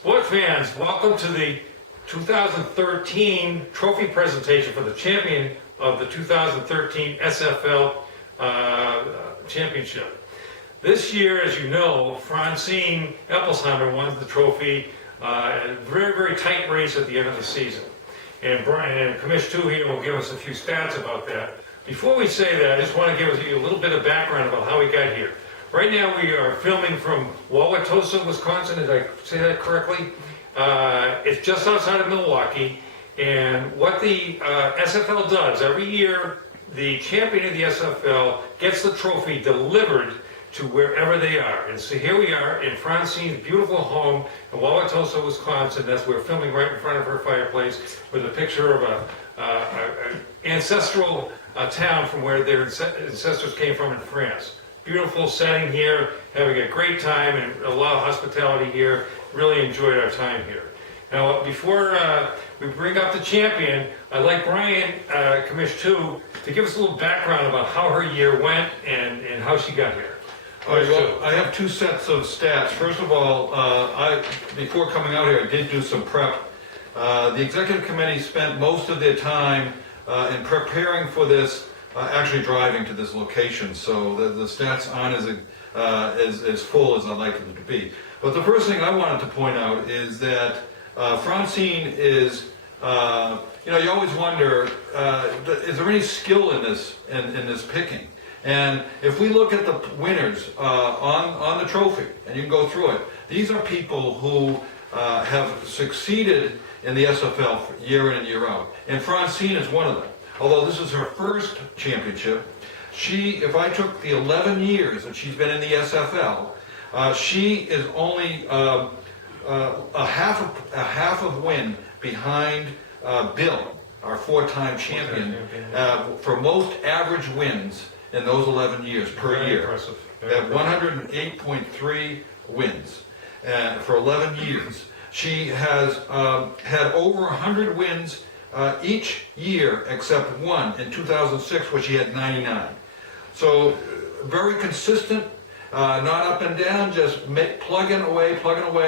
Sport fans, welcome to the 2013 trophy presentation for the champion of the 2013 SFL Championship. This year, as you know, Francine Epplesheimer won the trophy in a very, very tight race at the end of the season. And Brian, Commissioner 2 here will give us a few stats about that. Before we say that, I just want to give you a little bit of background about how we got here. Right now we are filming from Wauwatosa, Wisconsin. Did I say that correctly? It's just outside of Milwaukee. And what the SFL does, every year the champion of the SFL gets the trophy delivered to wherever they are. And so here we are in Francine's beautiful home in Wauwatosa, Wisconsin. That's we're filming right in front of her fireplace with a picture of an ancestral town from where their ancestors came from in France. Beautiful setting here, having a great time and a lot of hospitality here. Really enjoyed our time here. Now, before we bring up the champion, I'd like Brian, Commissioner 2, to give us a little background about how her year went and how she got here. All right, well, I have two sets of stats. First of all, before coming out here, I did do some prep. The executive committee spent most of their time in preparing for this, actually driving to this location, so the stats aren't as full as I'd like them to be. But the first thing I wanted to point out is that Francine is, you always wonder, is there any skill in this picking? And if we look at the winners on the trophy, and you can go through it, these are people who have succeeded in the SFL year in and year out. And Francine is one of them. Although this is her first championship, if I took the 11 years that she's been in the SFL, she is only a half of win behind Bill, our four-time champion, for most average wins in those 11 years per year. Impressive. At 108.3 wins for 11 years. She has had over 100 wins each year except one in 2006, where she had 99. So very consistent, not up and down, just plugging away,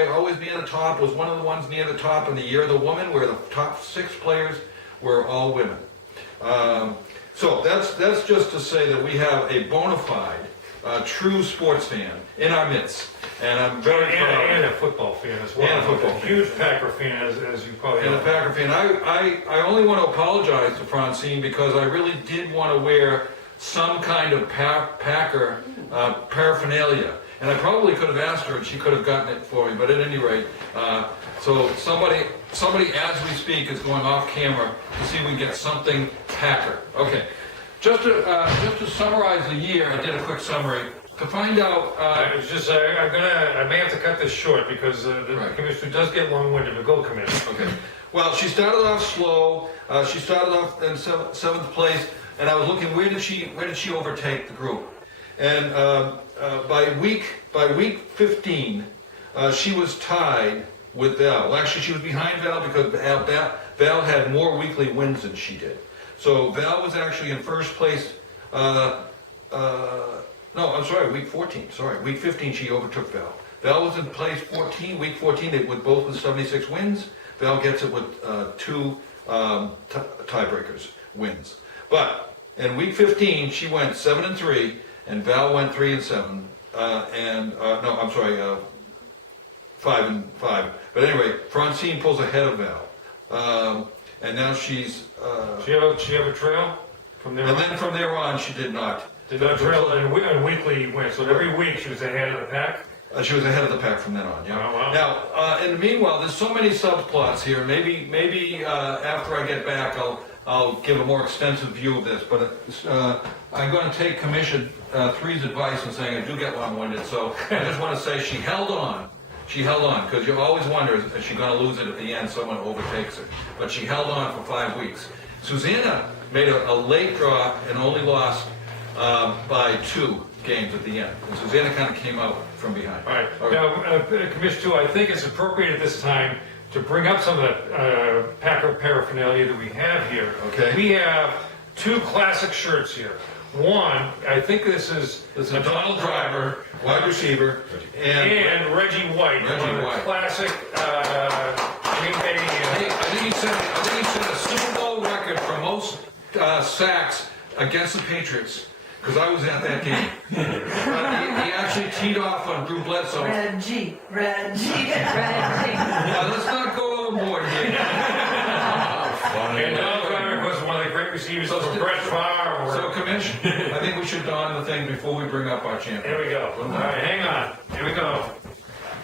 always being at the top. Was one of the ones near the top in the year of the woman, where the top 6 players were all women. So that's just to say that we have a bona fide, true sports fan in our midst. And I'm very proud. And a football fan as well. And a football fan. Huge Packer fan, as you probably know. And a Packer fan. I only want to apologize to Francine because I really did want to wear some kind of Packer paraphernalia. And I probably could have asked her and she could have gotten it for me, but at any rate, so somebody as we speak is going off camera to see if we can get something Packer. Okay, just to summarize the year, I did a quick summary. To find out, I may have to cut this short because the commissioner does get long-winded, but go, Commissioner. Okay. Well, she started off slow. She started off in seventh place, and I was looking where did she overtake the group? And by week 15, she was tied with Val. Well, actually, she was behind Val because Val had more weekly wins than she did. So Val was actually in first place. No, I'm sorry, week 14. Sorry, week 15 she overtook Val. Val was in place 14. Week 14 they with both with 76 wins. Val gets it with 2 tiebreakers wins. But in week 15 she went 7-3, and Val went 3-7. No, I'm sorry, 5-5. But anyway, Francine pulls ahead of Val, and now she's. She have a trail from there. And then from there on, she did not. Did not trail and weekly win. So every week she was ahead of the pack. She was ahead of the pack from then on. Yeah. Oh, wow. Now, in the meanwhile, there's so many subplots here. Maybe after I get back, I'll give a more extensive view of this. But I'm going to take Commission 3's advice in saying I do get long-winded. So I just want to say she held on. She held on, because you always wonder, is she going to lose it at the end? Someone overtakes it. But she held on for 5 weeks. Susanna made a late draw and only lost by 2 games at the end. And Susanna kind of came out from behind. All right. Now, Commissioner 2, I think it's appropriate at this time to bring up some of the Packer paraphernalia that we have here. Okay. We have 2 classic shirts here. won. I think this is a Donald Driver, wide receiver, and Reggie White, Reggie one of the White. classic Green Bay. I think he set a Super Bowl record for most sacks against the Patriots, because I was at that game. He actually teed off on Drew Bledsoe. Reggie. Let's not go overboard here. And Donald Driver was one of the great receivers for Brett Favre. So, Commissioner, I think we should don the thing before we bring up our champion. Here we go. All right, hang on. Here we go.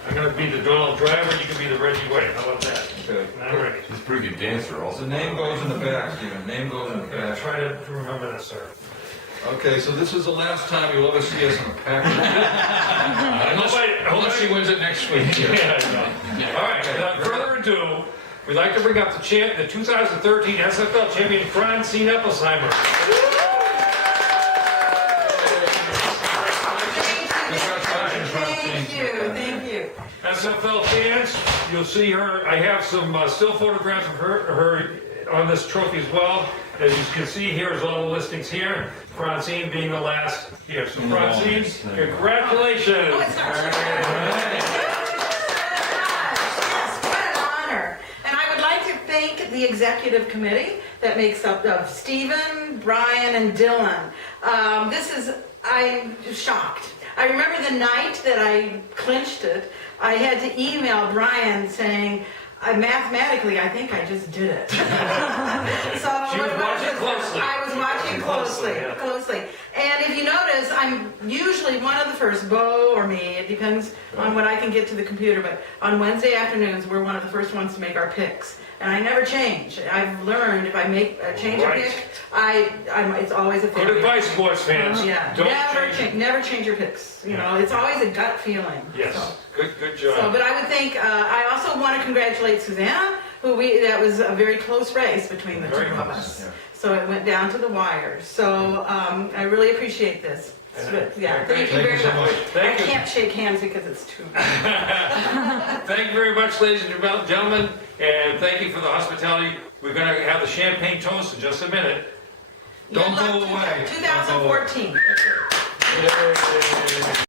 I'm going to be the Donald Driver, you can be the Reggie White. How about that? Okay. I'm ready. He's a pretty good dancer also. The name goes in the back, Stephen. Name goes in the I'm back. try to remember this, sir. Okay, so this is the last time you'll ever see us in a pack. Unless she wins it next week. Yeah, I know. All right, without further ado, we'd like to bring up the 2013 SFL champion, Francine Epplesheimer. Congratulations, Francine. Thank you. SFL fans, you'll see her. I have some still photographs of her on this trophy as well. As you can see, here's all the listings here. Francine being the last here. So Francine, congratulations. Oh, it's not Yes, what an honor. And I would like to thank the executive committee that makes up of Stephen, Brian, and Dylan. I'm shocked. I remember the night that I clinched it, I had to email Brian saying, mathematically, I think I just did it. So She was watching closely. I was watching closely, Yeah. closely. And if you notice, I'm usually one of the first, Bo or me, it depends on when I can get to the computer, but on Wednesday afternoons, we're one of the first ones to make our picks. And I never change. I've learned if I change a Right. pick, it's always a Good failure. advice, sports fans. Yeah, Don't never change your picks. You know, it's always a gut feeling. Yes, So. good So, job. but I would think, I also want to congratulate Susanna, that was a very close race between the Very two of close, us. yeah. So it went down to the wire. So, I really appreciate this. Yeah, thank you very much. Thank you. I can't shake hands because it's too. Thank you very much, ladies and gentlemen, and thank you for the hospitality. We're going to have the champagne toast in just a minute. Don't go away. 2014. Yay.